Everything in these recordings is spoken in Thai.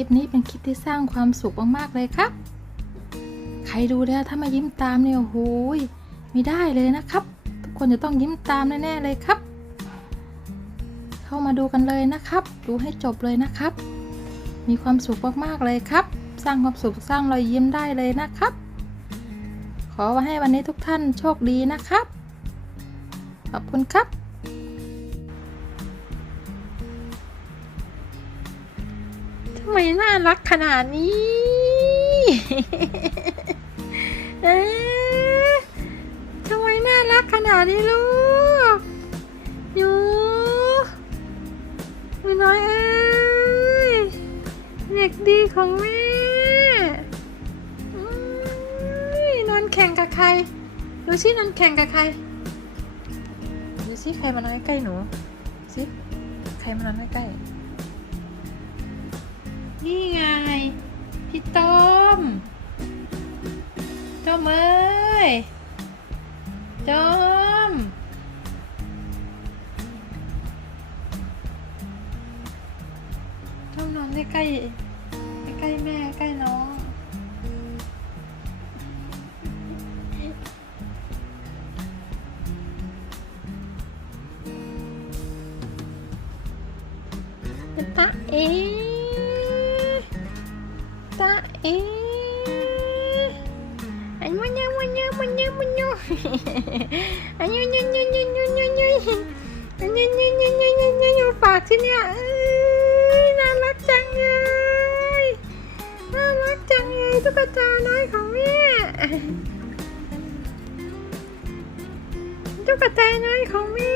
คลิปนี้เป็นคลิปที่สร้างความสุขมากๆเลยครับ ใครดูแล้วถ้ามายิ้มตามเนี่ยโอ้โหยไม่ได้เลยนะครับ ทุกคนจะต้องยิ้มตามแน่ๆเลยครับ เข้ามาดูกันเลยนะครับ ดูให้จบเลยนะครับ มีความสุขมากๆเลยครับ สร้างความสุขสร้างรอยยิ้มได้เลยนะครับ ขอให้วันนี้ทุกท่านโชคดีนะครับ ขอบคุณครับ ไมน่ารักขนาดนี้เอ๊ะทำไมน่ารักขนาดนี้ลูกอยู่หนูน้อยเอ้ย เด็กดีของแม่นอนแข่งกับใคร ดูสินอนแข่งกับใคร ดูสิใครมานอนใกล้ๆหนูสิใครมานอนใกล้ๆ นี่ไง พี่ต้มต้มเอ้ยต้มต้มนอนใกล้ๆใกล้แม่ใกล้น้องเป็นตาเอต ยังอยู่ปากที่เนี่ยเอ้ยน่ารักจังเลยน่ารักจังเลยตุ๊กตาน้อยของแม่ตุ๊กตาน้อยของแม่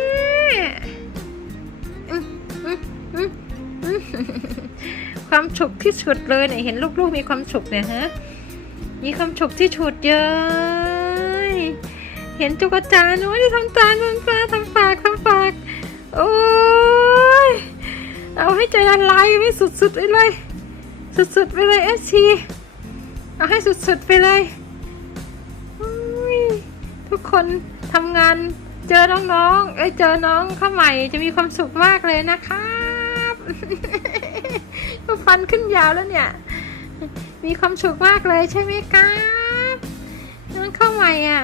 ความสุขที่สุดเลยเนี่ยเห็นลูกๆมีความสุขเนี่ยฮะมีความสุขที่สุดเลยเห็นตุ๊กตาน้อยที่ทำตาทำตาทำปากทำปากโอ้ เอาให้ใจละลายไปสุดๆไปเลย สุดๆไปเลยเอสชีเอาให้สุดๆไปเลย ทุกคนทำงานเจอน้องๆ เอ้ยเจอน้องเข้าใหม่จะมีความสุขมากเลยนะครับฟันขึ้นยาวแล้วเนี่ย มีความสุขมากเลยใช่ไหมครับน้องเข้าใหม่อะ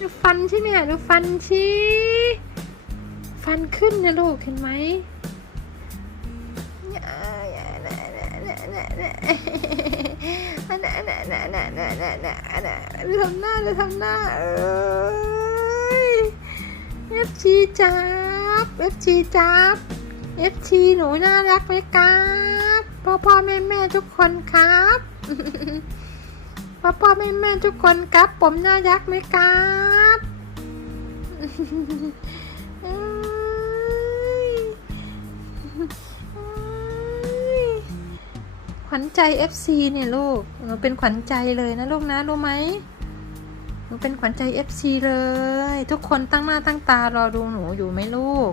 ดูฟันใช่เนี่ยดูฟันชี้ ฟันขึ้นนะลูกเห็นไหมดูทำหน้าดูทำหน้า เอ้ยเอฟชีจับเอฟชีจับเอฟชีหนูน่ารักไหมครับพ่อพ่อแม่แม่ทุกคนครับพ่อพ่อแม่แม่ทุกคนครับ ผมน่ารักไหมครับ ขวัญใจ FC เนี่ยลูกหนูเป็นขวัญใจเลยนะลูกนะรู้ไหมหนูเป็นขวัญใจ FC เลย ทุกคนตั้งหน้าตั้งตารอดูหนูอยู่ไหมลูก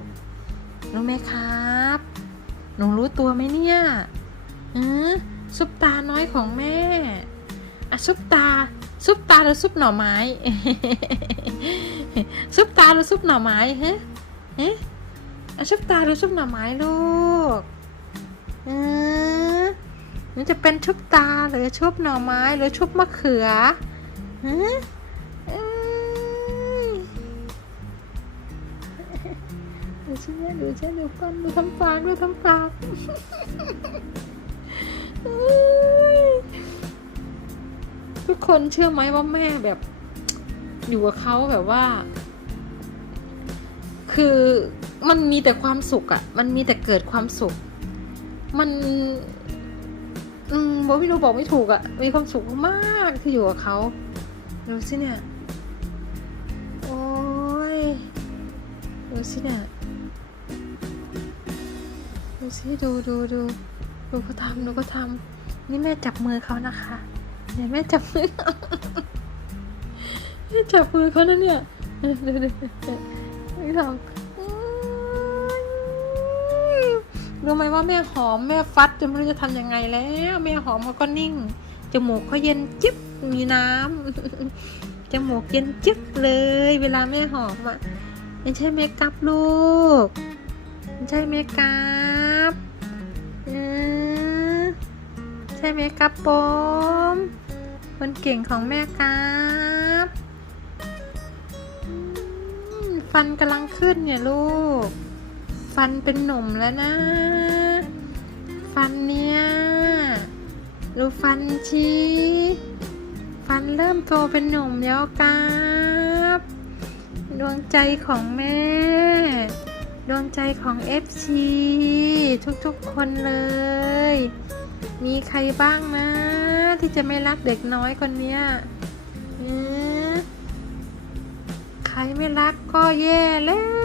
รู้ไหมครับ หนูรู้ตัวไหมเนี่ยเออซุปตาน้อยของแม่อะซุปตาซุปตาหรือซุปหน่อไม้ ซุปตาหรือซุปหน่อไม้ฮะเอ๊ะอะซุปตาหรือซุปหน่อไม้ลูกเออ หนูจะเป็นชุบตาหรือชุบหน่อไม้หรือชุบมะเขือฮะเอ้ยดูฉันเนี่ยดูฉันดูฟันดูทำปากดูทำปากทุกคนเชื่อไหมว่าแม่แบบ อยู่กับเขาแบบว่า คือมันมีแต่ความสุขอะมันมีแต่เกิดความสุข มัน อืมบอกไม่รู้บอกไม่ถูกอะมีความสุขมากที่อยู่กับเขาดูสิเนี่ย โอ้ยดูสิเนี่ยดูสิดูดูดูดูเขาทำดูเขาทำนี่แม่จับมือเขานะคะเนี่ยแม่จับมือแม่จับมือเขานะเนี่ยดูดูดูไม่ทำอืม รู้ไหมว่าแม่หอมแม่ฟัดจนไม่รู้จะทำยังไงแล้ว แม่หอมเขาก็นิ่ง จมูกเขาเย็นจิ๊บมีน้ำจมูกเย็นจิ๊บเลย เวลาแม่หอมอะไม่ใช่เมคอัพลูกไม่ใช่เมคอัพใช่เมคอัพปมคนเก่งของแม่ครับฟันกำลังขึ้นเนี่ยลูก ฟันเป็นหนุ่มแล้วนะ ฟันเนี่ยดูฟันชี้ฟันเริ่มโตเป็นหนุ่มแล้วครับดวงใจของแม่ ดวงใจของ FC ทุกๆคนเลย มีใครบ้างนะ ที่จะไม่รักเด็กน้อยคนเนี้ยเอ๊ะใครไม่รักก็แย่แล้ว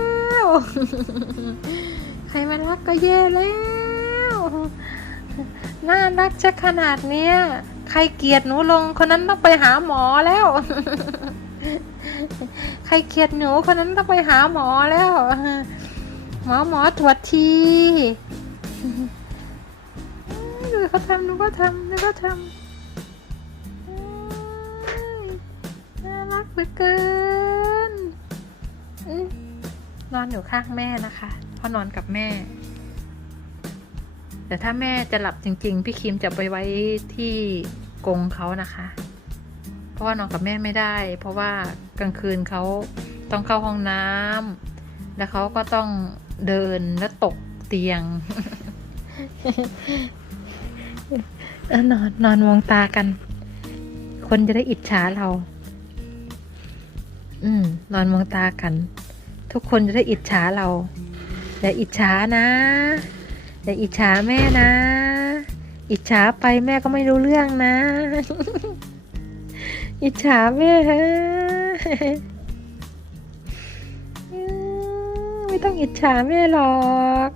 ใครม่รักก็แย่แล้ว น่ารักจะขนาดเนี้ย ใครเกลียดหนูลงคนนั้นต้องไปหาหมอแล้ว ใครเกลียดหนูคนนั้นต้องไปหาหมอแล้ว หมอหมอตรวจทีดูเขาทำดูก็ทำดูก็ทำน่ารักเหลือเกิน นอนอยู่ข้างแม่นะคะเพราะนอนกับแม่ แต่ถ้าแม่จะหลับจริง ๆ พี่คิมจะไปไว้ที่กงเขานะคะ เพราะว่านอนกับแม่ไม่ได้ เพราะว่ากลางคืนเขาต้องเข้าห้องน้ำแล้วเขาก็ต้องเดินและตกเตียงนอนนอนมองตากัน คนจะได้อิจฉาเรา อืม นอนมองตากัน ทุกคนจะได้อิจฉาเราอย่าอิจฉานะอย่าอิจฉาแม่นะ อิจฉาไปแม่ก็ไม่รู้เรื่องนะ อิจฉาแม่ฮะไม่ต้องอิจฉาแม่หรอก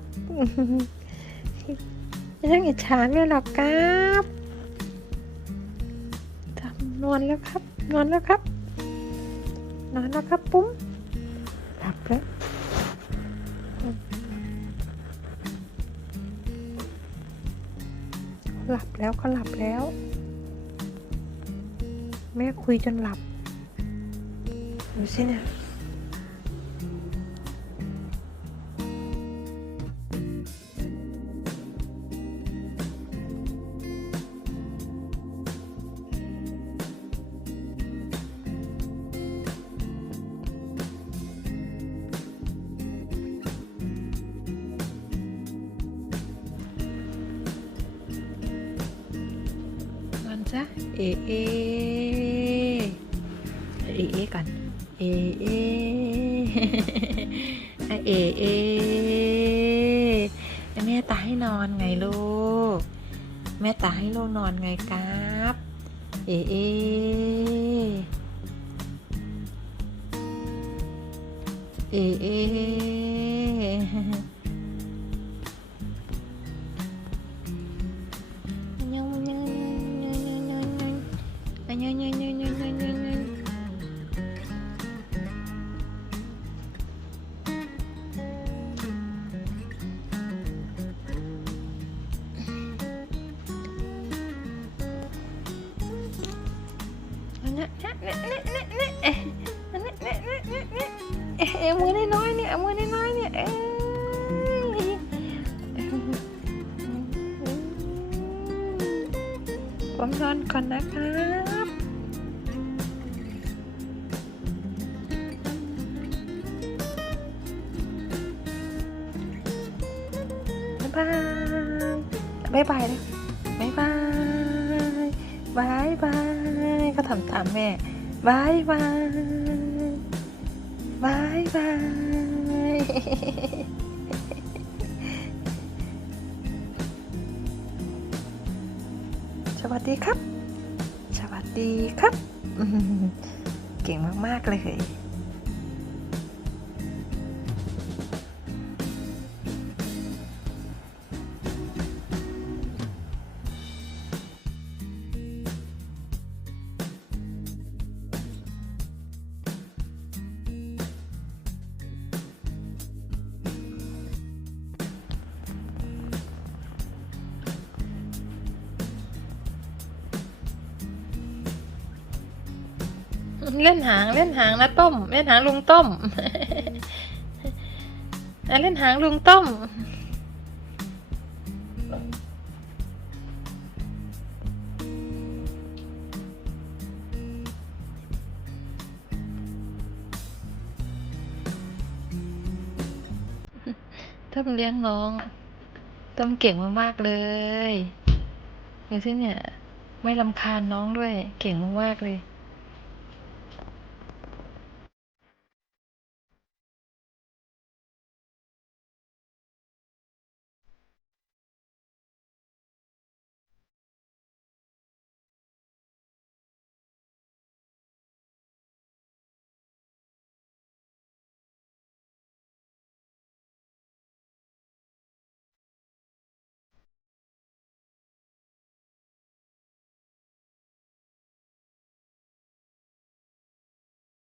ไม่ต้องอิจฉาแม่หรอกครับทำนอนแล้วครับ นอนแล้วครับ นอนแล้วครับ ปุ้ม หลับแล้วหลับแล้วก็หลับแล้ว แม่คุยจนหลับดูสิเนี่ย ซะ เอ เอ เอ เอก่อน เอ เอ เอ เอแม่ตาให้นอนไงลูก แม่ตาให้ลูกนอนไงครับ เอ เอเอเอ มือน้อยเนี่ยมือน้อยเนี่ยเอ้ผมนอนก่อนนะครับบ๊ายบายบ๊ายบายเล ทำตามแม่บายบายบายบายสวัสดีครับ สวัสดีครับ เก่งมาก ๆ เลย เล่นหางเล่นหางนะต้ม เล่นหางลุงต้มเล่นหางลุงต้มต้มเลี้ยงน้องต้มเก่งมากๆเลยดูสิเนี่ย ไม่ลำคาญน้องด้วย เก่งมากๆเลย